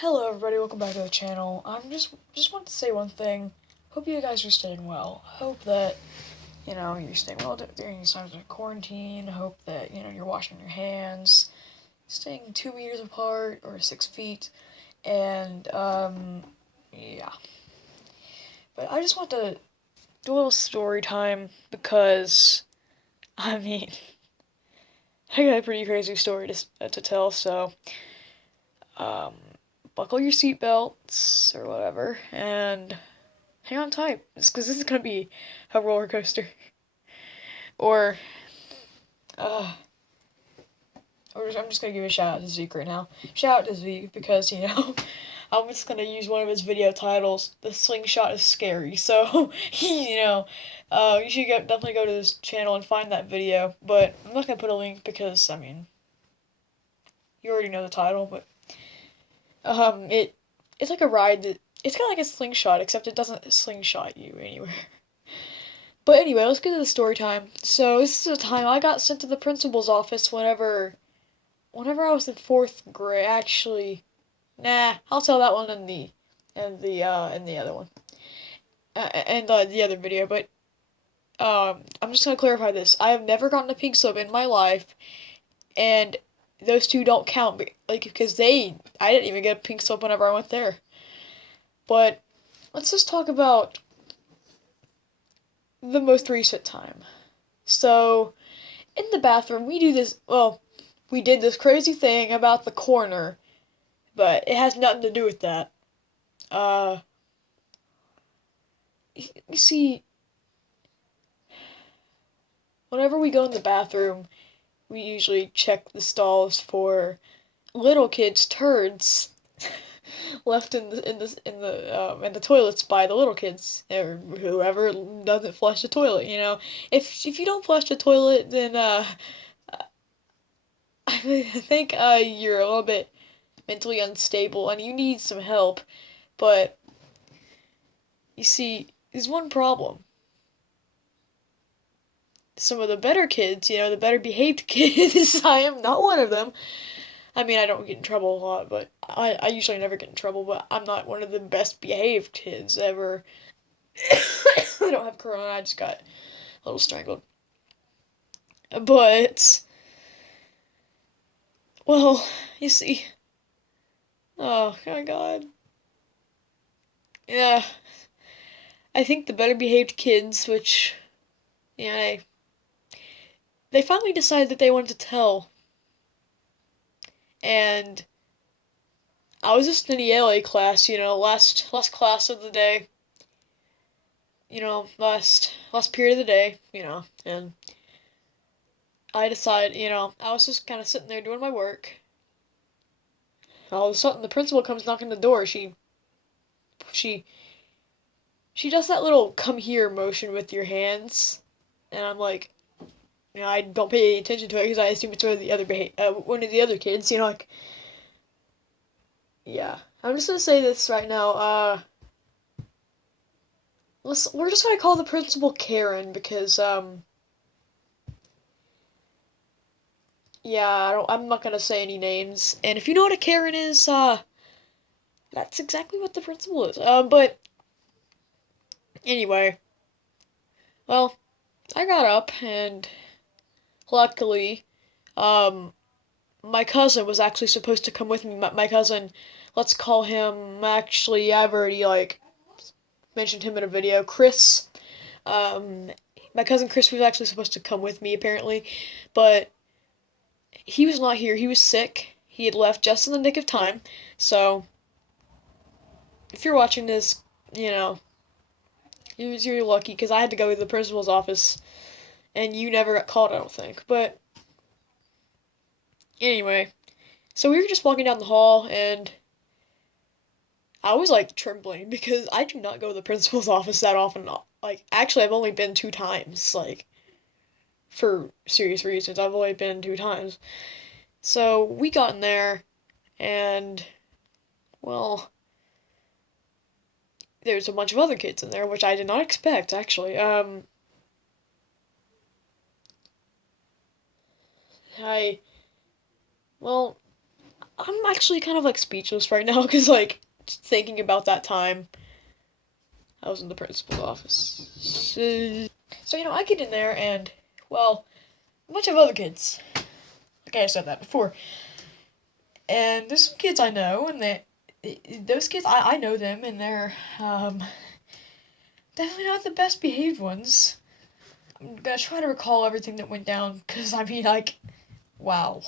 Hello everybody, welcome back to the channel. I'm just want to say one thing. Hope you guys are staying well. Hope that, you're staying well during these times of quarantine. Hope that, you're washing your hands, staying 2 meters apart or 6 feet, and yeah. But I just want to do a little story time because I mean I got a pretty crazy story to tell, so um buckle your seatbelts or whatever, and hang on tight. Because this is gonna be a roller coaster. Or, uh, I'm just gonna give a shout out to Zeke right now. Shout out to Zeke because, I'm just gonna use one of his video titles. The slingshot is scary. So, you should definitely go to this channel and find that video. But I'm not gonna put a link because, you already know the title, but, it's like a ride that, it's kind of like a slingshot, except it doesn't slingshot you anywhere. But anyway, let's get to the story time. So this is the time I got sent to the principal's office whenever I was in fourth grade. Actually, nah, I'll tell that one in the other one, and the other video. But I'm just gonna clarify this. I have never gotten a pink slip in my life, and those two don't count. Like because I didn't even get a pink slip whenever I went there. But let's just talk about the most recent time. So in the bathroom, we did this crazy thing about the corner, but it has nothing to do with that. Uh, you see, whenever we go in the bathroom, we usually check the stalls for little kids' turds left in the toilets by the little kids or whoever doesn't flush the toilet. If you don't flush the toilet, then I think you're a little bit mentally unstable and you need some help. But you see, there's one problem. Some of the better kids, the better behaved kids, I am not one of them. I mean, I don't get in trouble a lot, but I usually never get in trouble, but I'm not one of the best behaved kids ever. I don't have corona, I just got a little strangled. But, well, you see. Oh, my god. Yeah, I think the better behaved kids, which, yeah, they finally decided that they wanted to tell. And I was just in the ELA class, last class of the day, last period of the day, and I decided, I was just kind of sitting there doing my work. All of a sudden, the principal comes knocking the door. She, she does that little "come here" motion with your hands, and I'm like, I don't pay any attention to it because I assume it's one of the other kids, like, yeah. I'm just gonna say this right now. We're just gonna call the principal Karen because yeah, I'm not gonna say any names. And if you know what a Karen is, that's exactly what the principal is. But anyway, well, I got up and luckily, um, my cousin was actually supposed to come with me. My cousin, let's call him. Actually, I've already mentioned him in a video. Chris. Um, my cousin Chris was actually supposed to come with me apparently, but he was not here. He was sick. He had left just in the nick of time. So, if you're watching this, you know, you're lucky because I had to go to the principal's office and you never got called, I don't think. But anyway, so we were just walking down the hall and I was like trembling because I do not go to the principal's office that often. Like, actually, I've only been 2 times, like, for serious reasons. I've only been 2 times. So we got in there and, well, there's a bunch of other kids in there, which I did not expect, actually. I, well, I'm actually kind of like speechless right now because like thinking about that time I was in the principal's office. So I get in there and well, a bunch of other kids. Okay, I said that before. And there's some kids I know, and those kids I know them, and they're definitely not the best behaved ones. I'm gonna try to recall everything that went down because I mean like, wow,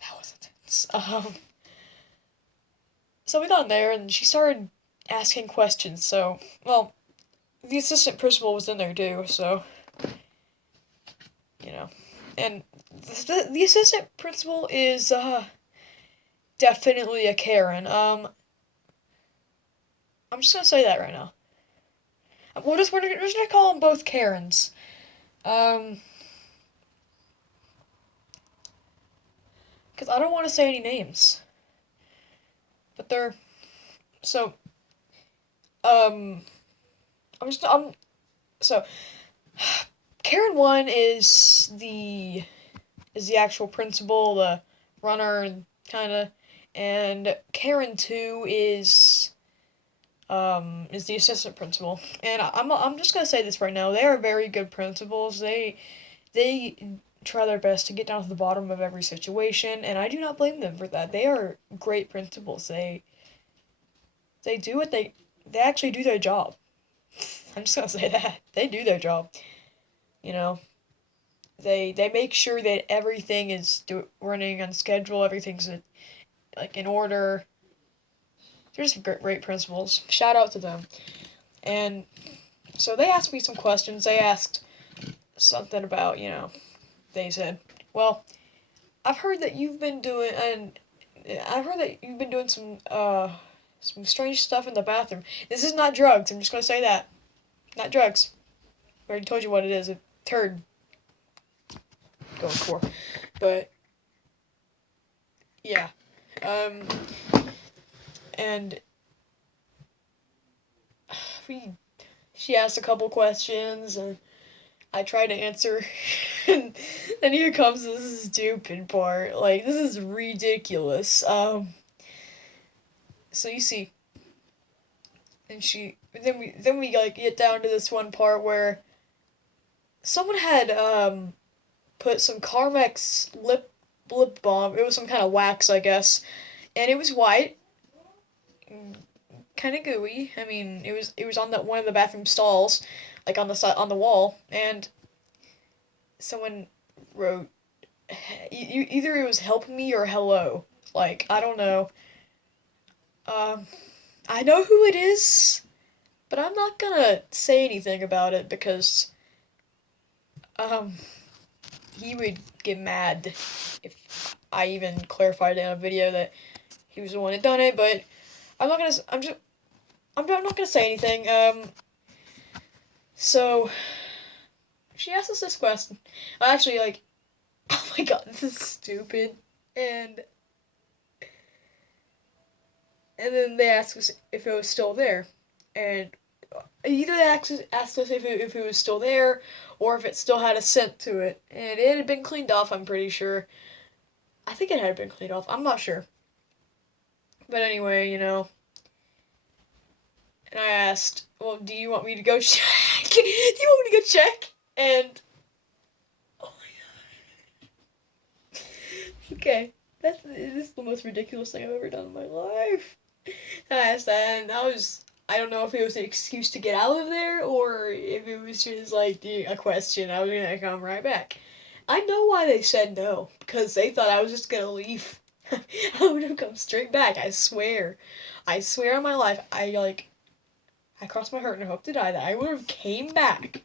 that was intense. So we got in there and she started asking questions. So, well, the assistant principal was in there too. So, and the assistant principal is definitely a Karen. I'm just gonna say that right now. We're just gonna call them both Karens. Because I don't want to say any names, but they're so. I'm so. Karen 1 is the actual principal, the runner, kinda, and Karen 2 is the assistant principal. And I'm just gonna say this right now. They are very good principals. They try their best to get down to the bottom of every situation, and I do not blame them for that. They are great principals. They do what they actually do their job. I'm just gonna say that. They do their job. You know, they make sure that everything is running on schedule, everything's like in order. They're just great principals. Shout out to them. And so they asked me some questions. They asked something about, they said, well, I've heard that you've been doing, and I've heard that you've been doing some strange stuff in the bathroom. This is not drugs. I'm just gonna say that. Not drugs. I already told you what it is. A turd. Going for. But, yeah. And she asked a couple questions, and I tried to answer, and then here comes this stupid part. Like, this is ridiculous. So you see, and then we like get down to this one part where someone had put some Carmex lip balm. It was some kind of wax, I guess, and it was white, kind of gooey. I mean, it was on one of the bathroom stalls, like on the side on the wall, and someone wrote either it was help me or hello. Like, I don't know. I know who it is, but I'm not gonna say anything about it because um he would get mad if I even clarified in a video that he was the one that done it. But I'm not gonna say anything. So she asked us this question. Actually, like, oh my god, this is stupid. And then they asked us if it was still there, and either they asked us if it was still there, or if it still had a scent to it, and it had been cleaned off. I'm pretty sure. I think it had been cleaned off. I'm not sure. But anyway, and I asked, well, do you want me to go check? Do you want me to go check? And oh my god. Okay, this is the most ridiculous thing I've ever done in my life. And I asked that, and I don't know if it was an excuse to get out of there or if it was just like a question. I was gonna come right back. I know why they said no, because they thought I was just gonna leave. I would have come straight back, I swear. I swear on my life, I crossed my heart and hope to die that I would have came back.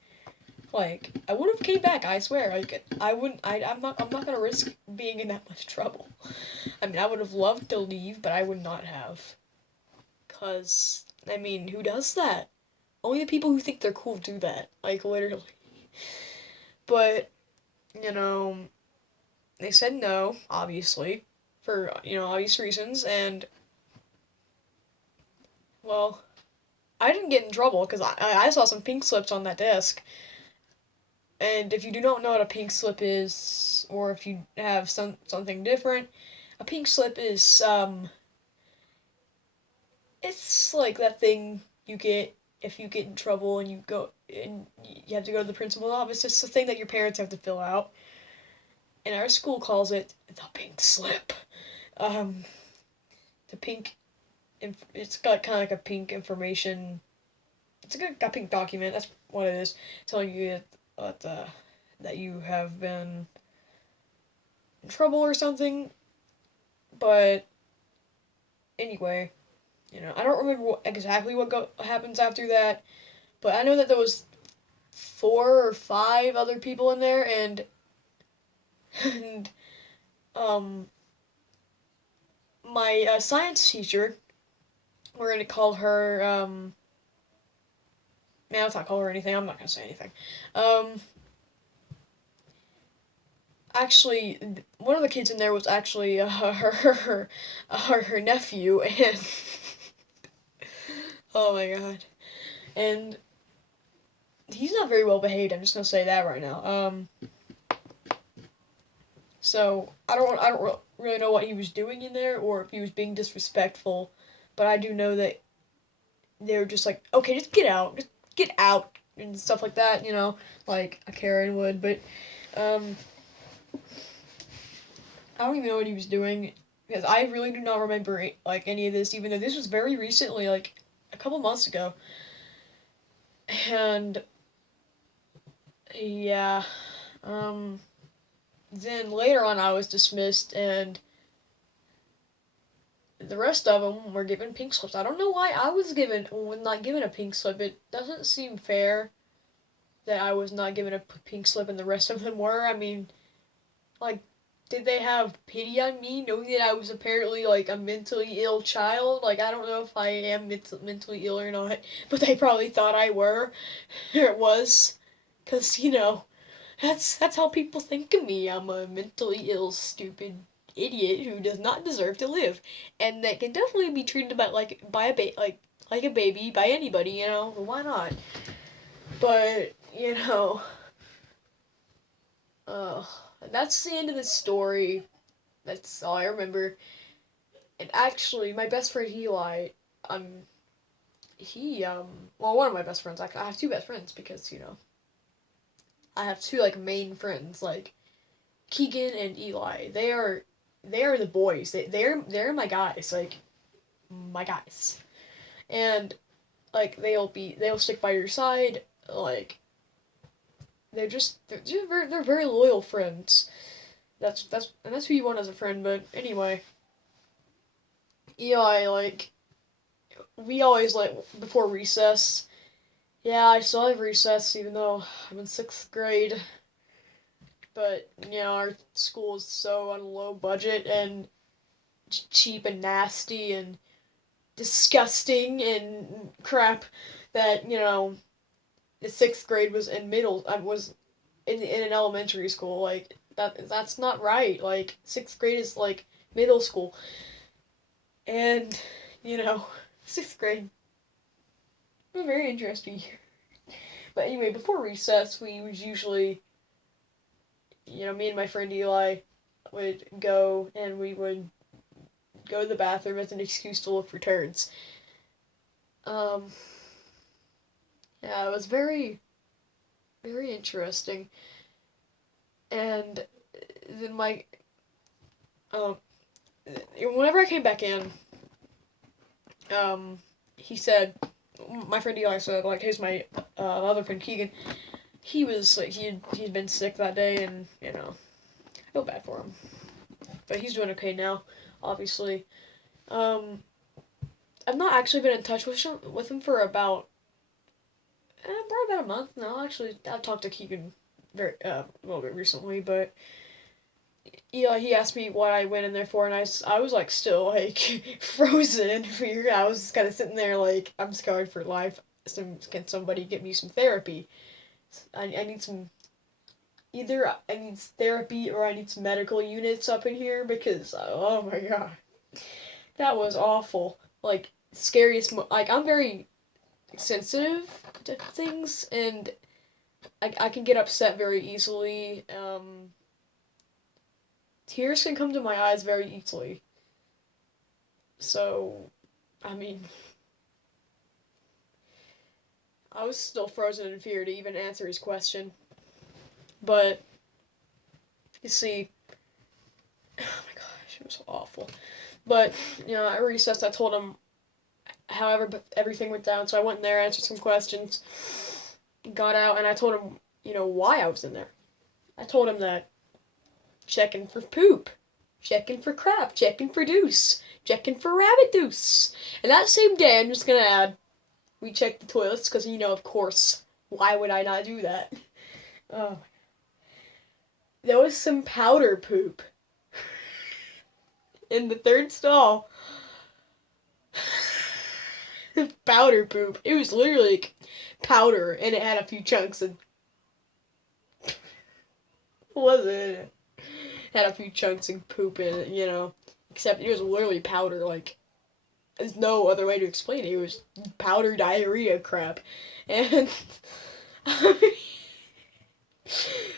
Like, I would have came back, I swear. Like, I'm not gonna risk being in that much trouble. I mean, I would have loved to leave, but I would not have. 'Cause, I mean, who does that? Only the people who think they're cool do that. Like, literally. But, they said no, obviously. For, obvious reasons, and, well, I didn't get in trouble, because I saw some pink slips on that desk. And if you do not know what a pink slip is, or if you have something different, A pink slip is, it's like that thing you get if you get in trouble and you have to go to the principal's office. It's the thing that your parents have to fill out. And our school calls it the pink slip. Um, the pink, it's got kind of like a pink information. It's a pink document. That's what it is, telling you that you have been in trouble or something. But anyway, I don't remember exactly what happens after that. But I know that there was 4 or 5 other people in there, and um, my science teacher, we're gonna call her man, let's not call her anything. I'm not gonna say anything. Um, actually, one of the kids in there was actually her nephew, and oh my god, and he's not very well behaved. I'm just gonna say that right now. So I don't really know what he was doing in there or if he was being disrespectful, but I do know that they were just like, okay, just get out and stuff like that, like a Karen would. But um, I don't even know what he was doing because I really do not remember like any of this, even though this was very recently, like a couple months ago. And yeah, um, then later on I was dismissed and the rest of them were given pink slips. I don't know why I was not given a pink slip. It doesn't seem fair that I was not given a pink slip and the rest of them were. I mean, like, did they have pity on me knowing that I was apparently like a mentally ill child? Like, I don't know if I am mentally ill or not, but they probably thought I were or was, cause that's how people think of me. I'm a mentally ill, stupid idiot who does not deserve to live, and that can definitely be treated about by like a baby by anybody. Why not? But uh, that's the end of the story. That's all I remember. And actually, my best friend Eli, um, well, one of my best friends. Actually, I have 2 best friends because I have 2 like main friends like Keegan and Eli. They are the boys. They're my guys. Like my guys. And like they'll stick by your side. Like they're very loyal friends. That's who you want as a friend. But anyway, Eli, like we always like before recess. Yeah, I still have recess even though I'm in 6th grade. But our school is so on a low budget and cheap and nasty and disgusting and crap that the 6th grade was in middle. I was in an elementary school. Like that's not right. Like 6th grade is like middle school, and you know 6th grade was very interesting. But anyway, before recess, we was usually me and my friend Eli would go and we would go to the bathroom as an excuse to look for turds. Um, yeah, it was very, very interesting. And then um, whenever I came back in, he said, my friend Eli said, like, here's my other friend Keegan. He was like, he'd been sick that day, and I feel bad for him, but he's doing okay now, obviously. Um, I've not actually been in touch with him for about probably about a month now. Actually, I've talked to Keegan a little bit recently, but yeah, he asked me what I went in there for, and I was like still like frozen in fear. I was kind of sitting there like I'm scarred for life. Can somebody get me some therapy? I need some either I need therapy or I need some medical units up in here because oh my god, that was awful. Like scariest. Like I'm very sensitive to things and I can get upset very easily. tears can come to my eyes very easily. So, I mean, I was still frozen in fear to even answer his question. But, you see, oh my gosh, it was awful. But, at recess I told him however everything went down, so I went in there, answered some questions, got out, and I told him, why I was in there. I told him that checking for poop, checking for crap, checking for deuce, checking for rabbit deuce. And that same day, I'm just gonna add, we checked the toilets, because, of course, why would I not do that? Oh. There was some powder poop in the third stall. Powder poop. It was literally like powder, and it had a few chunks of. What was it? Had a few chunks of poop in it, Except it was literally powder. Like, there's no other way to explain it. It was powder diarrhea crap, and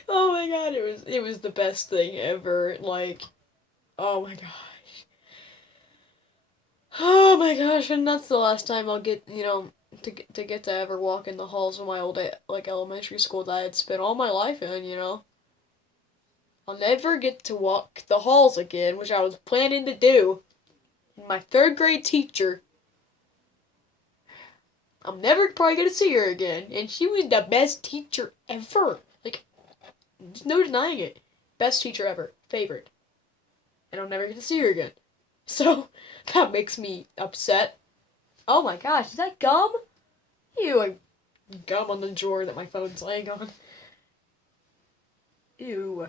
oh my god, it was the best thing ever. Like, oh my god. Oh my gosh, and that's the last time I'll get, to get to ever walk in the halls of my old, elementary school that I had spent all my life in. I'll never get to walk the halls again, which I was planning to do. My third grade teacher, I'm never probably gonna see her again, and she was the best teacher ever. Like, there's no denying it. Best teacher ever. Favorite. And I'll never get to see her again. So, that makes me upset. Oh my gosh, is that gum? Ew, like gum on the drawer that my phone's laying on. Ew.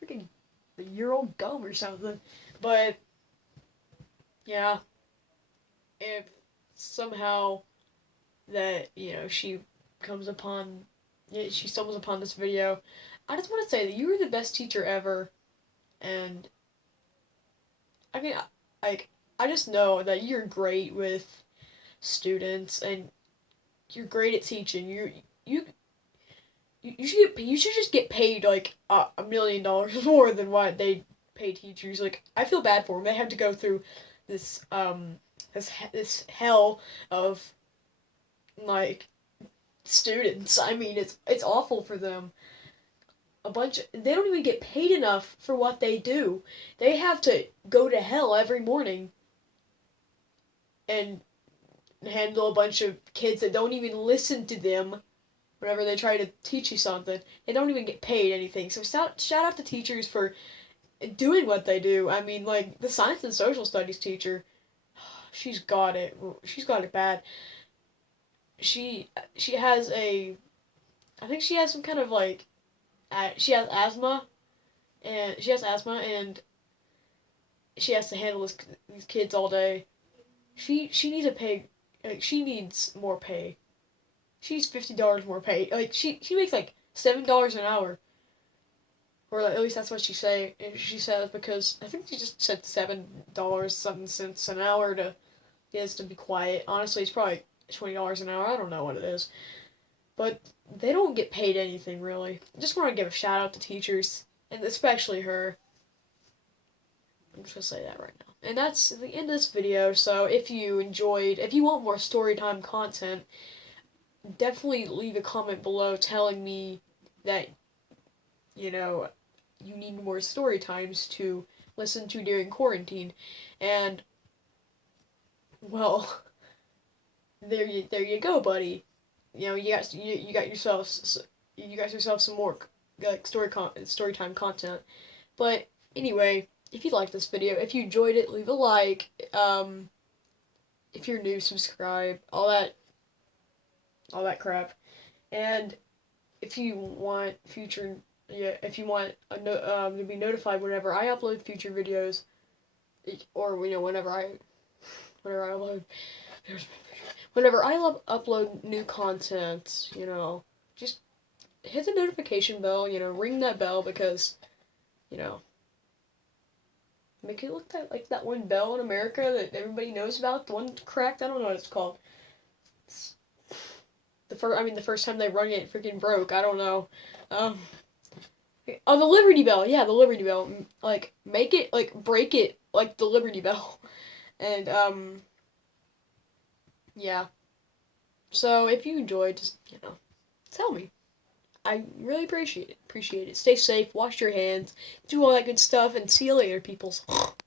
Freaking a year-old gum or something. But, yeah. If somehow that, she stumbles upon this video, I just want to say that you were the best teacher ever. And, I mean, I just know that you're great with students, and you're great at teaching. You should just get paid like $1 million more than what they pay teachers. Like, I feel bad for them. They have to go through this this hell of like students. I mean, it's awful for them. They don't even get paid enough for what they do. They have to go to hell every morning and handle a bunch of kids that don't even listen to them whenever they try to teach you something. They don't even get paid anything. So shout out to teachers for doing what they do. I mean, like, the science and social studies teacher, she's got it. She's got it bad. She has I think she has some kind of like, she has asthma, and she has to handle these kids all day. She needs a pay. Like, she needs more pay. She needs $50 more pay. Like, she makes like $7 an hour, or at least that's what she says, because I think she just said $7 something cents an hour to get us to be quiet. Honestly, it's probably $20 an hour. I don't know what it is, but they don't get paid anything really. I just want to give a shout out to teachers, and especially her. I'm just gonna say that right now. And that's the end of this video. So if you want more storytime content, definitely leave a comment below telling me that you need more story times to listen to during quarantine. And, well, there you go, buddy. You got yourself some more like story time content. But anyway, if you like this video, if you enjoyed it, leave a like. If you're new, subscribe. All that crap. And if you want to be notified whenever I upload future videos, or whenever I upload upload new content, just hit the notification bell, ring that bell, because make it look like that one bell in America that everybody knows about, the one cracked. I don't know what it's called. The first time they rung it, freaking broke. I don't know. Oh, the Liberty Bell. Yeah, the Liberty Bell. Like, make it, like, break it like the Liberty Bell. And, yeah. So, if you enjoyed, just, tell me. I really appreciate it. Stay safe, wash your hands, do all that good stuff, and see you later, peoples.